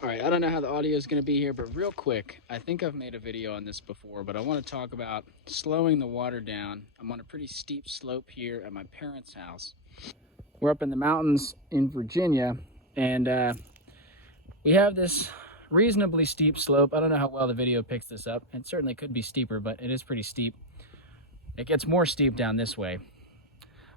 All right, I don't know how the audio is going to be here, but real quick, I think I've made a video on this before, but I want to talk about slowing the water down. I'm on a pretty steep slope here at my parents' house. We're up in the mountains in Virginia, and we have this reasonably steep slope. I don't know how well the video picks this up. It certainly could be steeper, but it is pretty steep. It gets more steep down this way.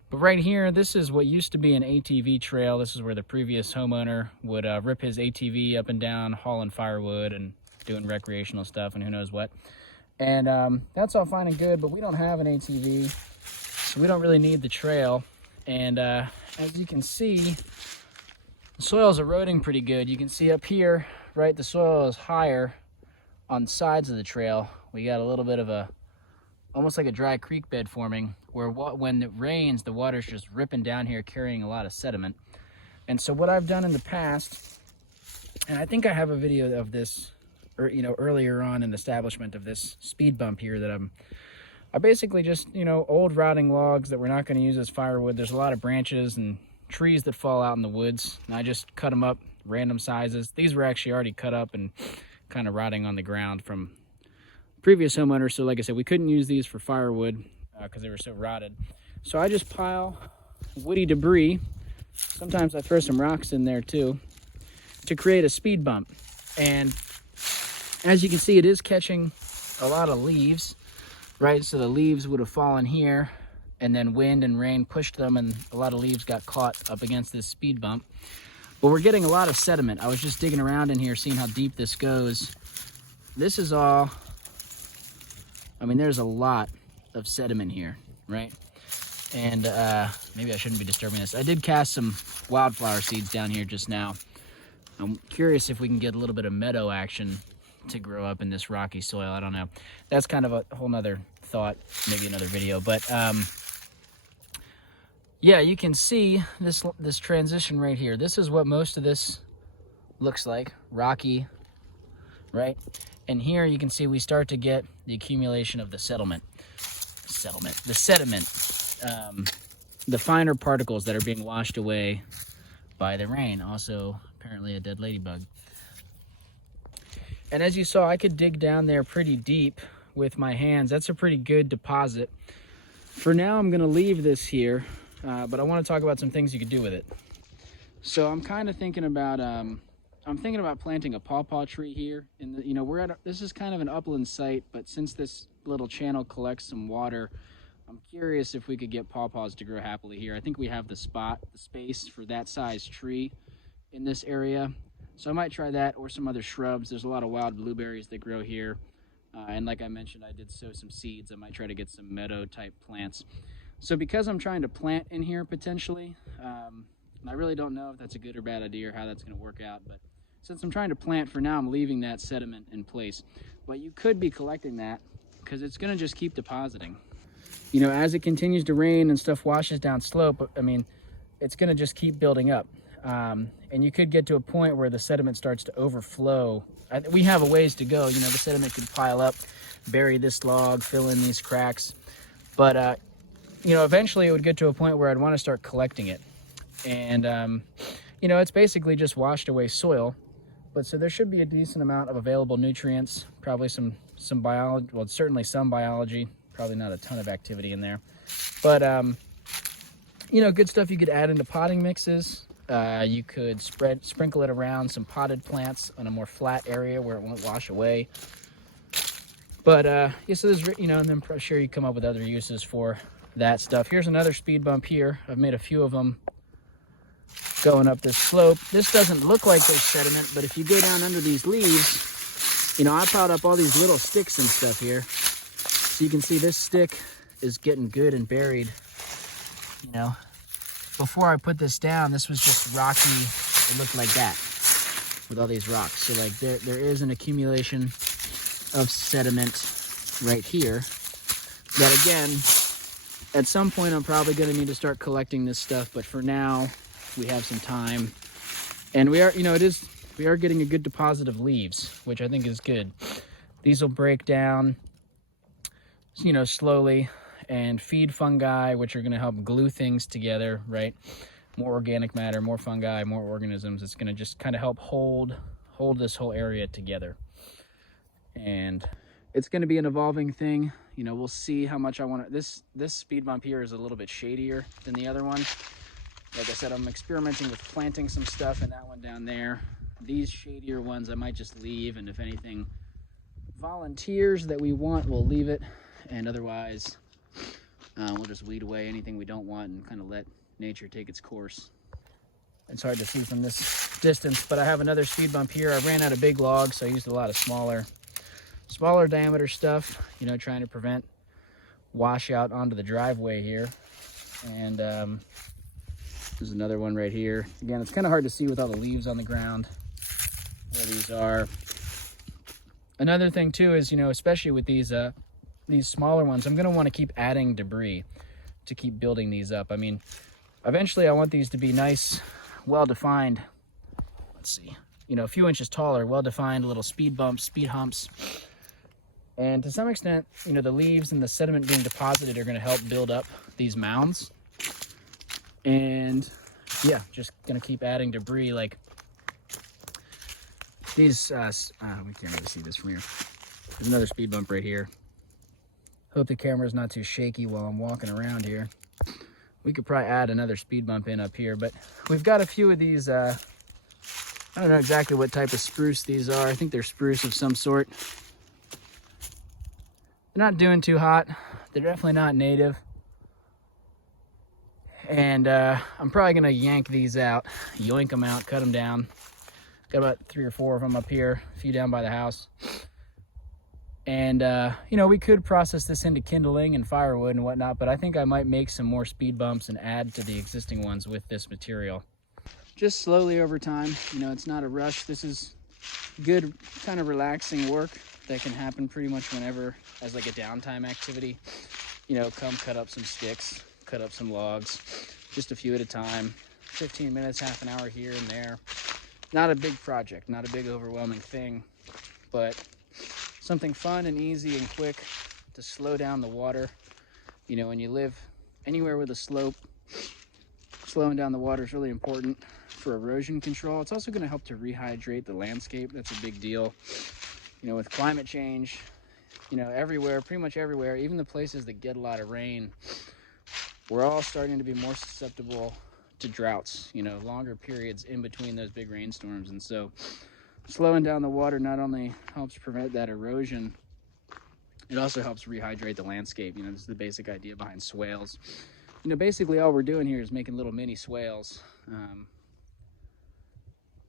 But right here, this is what used to be an ATV trail. This is where the previous homeowner would rip his ATV up and down, hauling firewood and doing recreational stuff and who knows what. And that's all fine and good, but we don't have an ATV, so we don't really need the trail. And as you can see, the soil is eroding pretty good. You can see up here, right, the soil is higher on the sides of the trail. We got a little bit of almost like a dry creek bed forming, where when it rains, the water's just ripping down here, carrying a lot of sediment. And so what I've done in the past, and I think I have a video of this, or earlier on in the establishment of this speed bump here, that I basically just, old rotting logs that we're not going to use as firewood. There's a lot of branches and trees that fall out in the woods, and I just cut them up random sizes. These were actually already cut up and kind of rotting on the ground from previous homeowner. So like I said, we couldn't use these for firewood because they were so rotted. So I just pile woody debris. Sometimes I throw some rocks in there too to create a speed bump. And as you can see, it is catching a lot of leaves, right? So the leaves would have fallen here, and then wind and rain pushed them, and a lot of leaves got caught up against this speed bump. But we're getting a lot of sediment. I was just digging around in here, seeing how deep this goes. This is all, there's a lot of sediment here, right? And maybe I shouldn't be disturbing this. I did cast some wildflower seeds down here just now. I'm curious if we can get a little bit of meadow action to grow up in this rocky soil. I don't know. That's kind of a whole nother thought, maybe another video. But yeah, you can see this transition right here. This is what most of this looks like, rocky, right? And here you can see we start to get the accumulation of the sediment, the finer particles that are being washed away by the rain. Also, apparently a dead ladybug. And as you saw, I could dig down there pretty deep with my hands. That's a pretty good deposit. For now, I'm gonna leave this here, but I wanna talk about some things you could do with it. So I'm kind of thinking about, planting a pawpaw tree here. This is kind of an upland site, but since this little channel collects some water, I'm curious if we could get pawpaws to grow happily here. I think we have the space for that size tree in this area. So I might try that, or some other shrubs. There's a lot of wild blueberries that grow here. And like I mentioned, I did sow some seeds. I might try to get some meadow type plants. So because I'm trying to plant in here potentially, and I really don't know if that's a good or bad idea or how that's gonna work out, but since I'm trying to plant for now, I'm leaving that sediment in place. But you could be collecting that because it's gonna just keep depositing. As it continues to rain and stuff washes down slope, it's gonna just keep building up. And you could get to a point where the sediment starts to overflow. We have a ways to go. The sediment could pile up, bury this log, fill in these cracks. But, eventually it would get to a point where I'd want to start collecting it. And, it's basically just washed away soil. But so there should be a decent amount of available nutrients, probably some biology, well, certainly some biology, probably not a ton of activity in there. But, good stuff you could add into potting mixes. You could sprinkle it around some potted plants on a more flat area where it won't wash away. But yeah, so there's, and I'm sure you come up with other uses for that stuff. Here's another speed bump here. I've made a few of them going up this slope. This doesn't look like there's sediment, but if you go down under these leaves, I piled up all these little sticks and stuff here. So you can see this stick is getting good and buried, Before I put this down, this was just rocky. It looked like that with all these rocks. So like there is an accumulation of sediment right here that, again, at some point I'm probably going to need to start collecting this stuff. But for now, we have some time, and we are getting a good deposit of leaves, which I think is good. These will break down, slowly, and feed fungi, which are going to help glue things together, right? More organic matter, more fungi, more organisms. It's going to just kind of help hold hold this whole area together. And it's going to be an evolving thing. You know, we'll see how much I want to. This speed bump here is a little bit shadier than the other one. Like I said, I'm experimenting with planting some stuff in that one down there. These shadier ones I might just leave, and if anything volunteers that we want, we'll leave it, and otherwise we'll just weed away anything we don't want and kind of let nature take its course. It's hard to see from this distance, but I have another speed bump here. I ran out of big logs, so I used a lot of smaller diameter stuff, you know, trying to prevent washout onto the driveway here. And there's another one right here. Again, it's kind of hard to see with all the leaves on the ground where these are. Another thing too is, you know, especially with these smaller ones, I'm going to want to keep adding debris to keep building these up. I mean, eventually I want these to be nice, well-defined. Let's see, you know, a few inches taller, well-defined little speed bumps, speed humps. And to some extent, you know, the leaves and the sediment being deposited are going to help build up these mounds. And yeah, just going to keep adding debris. Like these, we can't really see this from here. There's another speed bump right here. Hope the camera's not too shaky while I'm walking around here. We could probably add another speed bump in up here, but we've got a few of these, I don't know exactly what type of spruce these are. I think they're spruce of some sort. They're not doing too hot. They're definitely not native. And I'm probably gonna yank these out, yoink them out, cut them down. Got about 3 or 4 of them up here, a few down by the house. And you know, we could process this into kindling and firewood and whatnot, but I think I might make some more speed bumps and add to the existing ones with this material. Just slowly over time, you know, it's not a rush. This is good, kind of relaxing work that can happen pretty much whenever as like a downtime activity. You know, come cut up some sticks, cut up some logs, just a few at a time, 15 minutes, half an hour here and there. Not a big project, not a big overwhelming thing, but something fun and easy and quick to slow down the water. You know, when you live anywhere with a slope, slowing down the water is really important for erosion control. It's also going to help to rehydrate the landscape. That's a big deal. You know, with climate change, you know, everywhere, pretty much everywhere, even the places that get a lot of rain, we're all starting to be more susceptible to droughts, you know, longer periods in between those big rainstorms. And so slowing down the water not only helps prevent that erosion, it also helps rehydrate the landscape. You know, this is the basic idea behind swales. You know, basically all we're doing here is making little mini swales.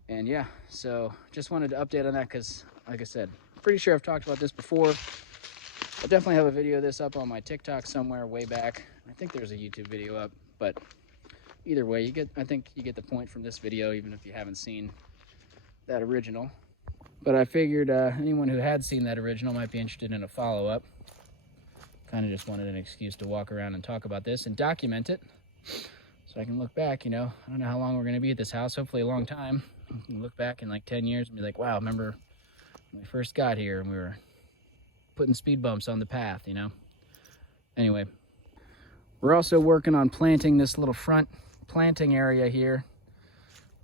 And yeah, so just wanted to update on that because, like I said, pretty sure I've talked about this before. I'll definitely have a video of this up on my TikTok somewhere way back. I think there's a YouTube video up, but either way, I think you get the point from this video, even if you haven't seen that original. But I figured anyone who had seen that original might be interested in a follow-up. Kind of just wanted an excuse to walk around and talk about this and document it, so I can look back. You know, I don't know how long we're going to be at this house, hopefully a long time. I can look back in like 10 years and be like, wow, remember when we first got here and we were putting speed bumps on the path, you know? Anyway, we're also working on planting this little front planting area here.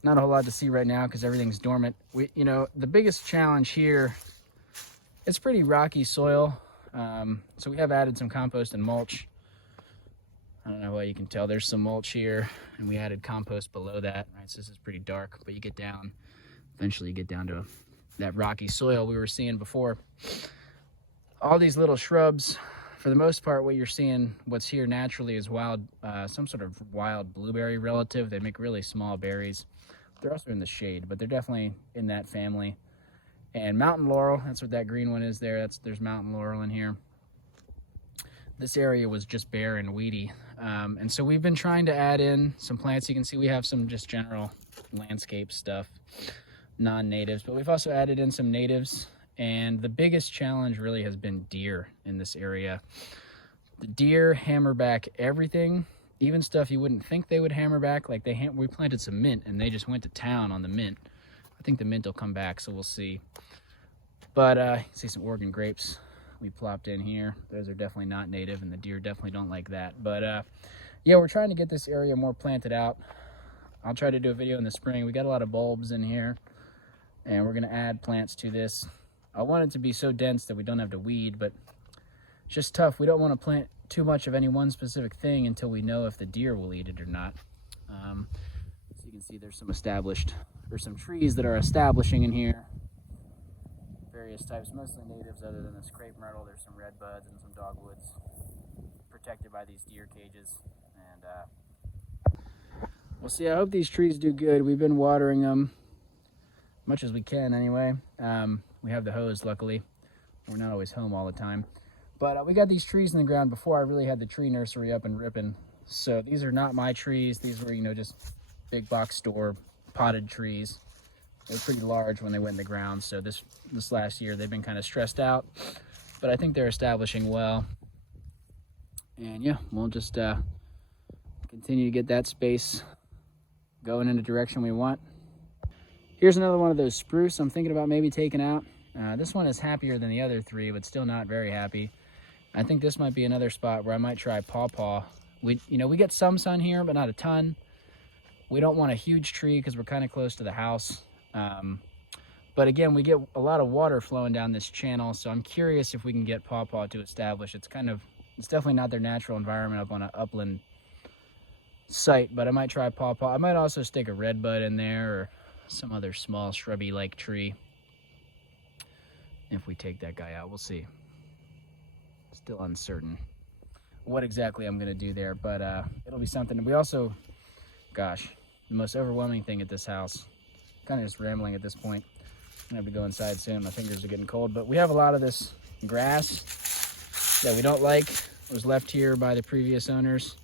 Not a whole lot to see right now because everything's dormant. You know, the biggest challenge here, it's pretty rocky soil. So we have added some compost and mulch. I don't know what you can tell. There's some mulch here, and we added compost below that. Right, so this is pretty dark, but you get down, eventually you get down to that rocky soil we were seeing before. All these little shrubs, for the most part, what you're seeing, what's here naturally is wild, some sort of wild blueberry relative. They make really small berries. They're also in the shade, but they're definitely in that family. And mountain laurel, that's what that green one is there. There's mountain laurel in here. This area was just bare and weedy. And so we've been trying to add in some plants. You can see we have some just general landscape stuff, non-natives, but we've also added in some natives. And the biggest challenge really has been deer in this area. The deer hammer back everything, even stuff you wouldn't think they would hammer back. Like we planted some mint and they just went to town on the mint. I think the mint will come back, so we'll see. But you see some Oregon grapes we plopped in here. Those are definitely not native, and the deer definitely don't like that. But yeah, we're trying to get this area more planted out. I'll try to do a video in the spring. We got a lot of bulbs in here. And we're gonna add plants to this. I want it to be so dense that we don't have to weed, but it's just tough. We don't want to plant too much of any one specific thing until we know if the deer will eat it or not. So you can see there's some trees that are establishing in here. Various types, mostly natives other than this crepe myrtle. There's some red buds and some dogwoods protected by these deer cages. And we'll see. I hope these trees do good. We've been watering them much as we can anyway. We have the hose, luckily. We're not always home all the time. But we got these trees in the ground before I really had the tree nursery up and ripping. So these are not my trees. These were, just big box store potted trees. They were pretty large when they went in the ground. So this last year they've been kind of stressed out, but I think they're establishing well. And yeah, we'll just continue to get that space going in the direction we want. Here's another one of those spruce I'm thinking about maybe taking out. This one is happier than the other three, but still not very happy. I think this might be another spot where I might try pawpaw. We get some sun here, but not a ton. We don't want a huge tree because we're kind of close to the house. But again, we get a lot of water flowing down this channel, so I'm curious if we can get pawpaw to establish. It's definitely not their natural environment up on an upland site, but I might try pawpaw. I might also stick a redbud in there or some other small shrubby-like tree. If we take that guy out, we'll see. Still uncertain what exactly I'm going to do there, but it'll be something. We also, gosh, the most overwhelming thing at this house, kind of just rambling at this point. I'm going to have to go inside soon. My fingers are getting cold, but we have a lot of this grass that we don't like. It was left here by the previous owners.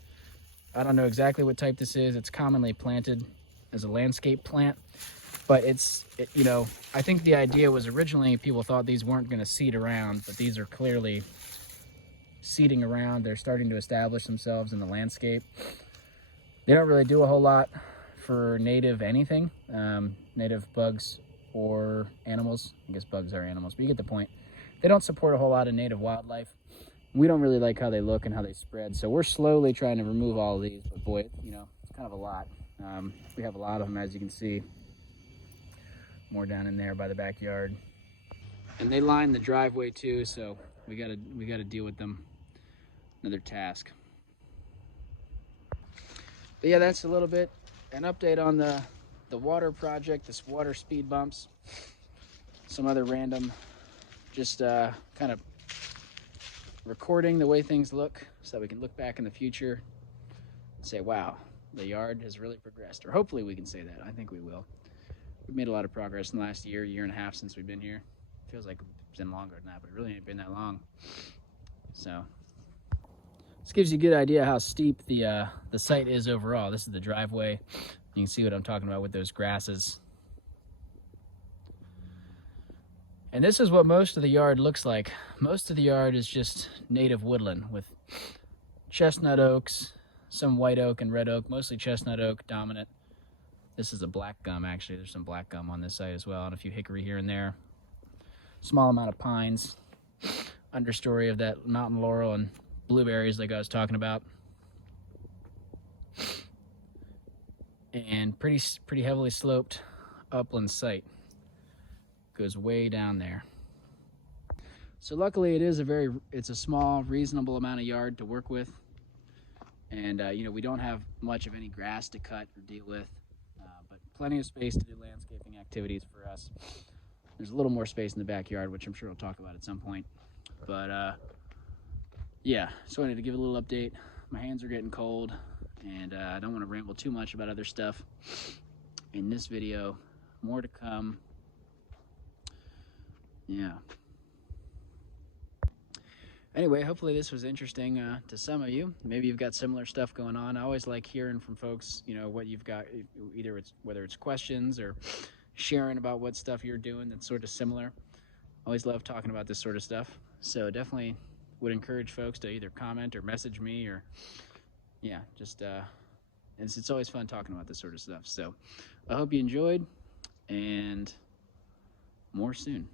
I don't know exactly what type this is. It's commonly planted as a landscape plant, but I think the idea was originally people thought these weren't going to seed around, but these are clearly seeding around. They're starting to establish themselves in the landscape. They don't really do a whole lot for native anything, native bugs or animals. I guess bugs are animals, but you get the point. They don't support a whole lot of native wildlife. We don't really like how they look and how they spread, so we're slowly trying to remove all of these, but boy, it's kind of a lot. We have a lot of them, as you can see. More down in there by the backyard. And they line the driveway too, so we gotta deal with them. Another task. But yeah, that's a little bit an update on the water project, this water speed bumps, some other random, just kind of recording the way things look so that we can look back in the future and say, wow, the yard has really progressed. Or hopefully we can say that. I think we will. We've made a lot of progress in the last year and a half since we've been here. Feels like it's been longer than that, but it really ain't been that long. So this gives you a good idea how steep the site is overall. This is the driveway. You can see what I'm talking about with those grasses. And this is what most of the yard looks like. Most of the yard is just native woodland with chestnut oaks, some white oak and red oak, mostly chestnut oak dominant. This is a black gum, actually. There's some black gum on this side as well, and a few hickory here and there. Small amount of pines. Understory of that mountain laurel and blueberries like I was talking about. And pretty heavily sloped upland site. Goes way down there. So luckily it's a small, reasonable amount of yard to work with. And we don't have much of any grass to cut or deal with, but plenty of space to do landscaping activities for us. There's a little more space in the backyard, which I'm sure we'll talk about at some point. But yeah, so I wanted to give a little update. My hands are getting cold, and I don't want to ramble too much about other stuff in this video. More to come. Yeah. Anyway, hopefully this was interesting to some of you. Maybe you've got similar stuff going on. I always like hearing from folks, what you've got, whether it's questions or sharing about what stuff you're doing that's sort of similar. Always love talking about this sort of stuff. So definitely would encourage folks to either comment or message me, or yeah, just it's always fun talking about this sort of stuff. So I hope you enjoyed, and more soon.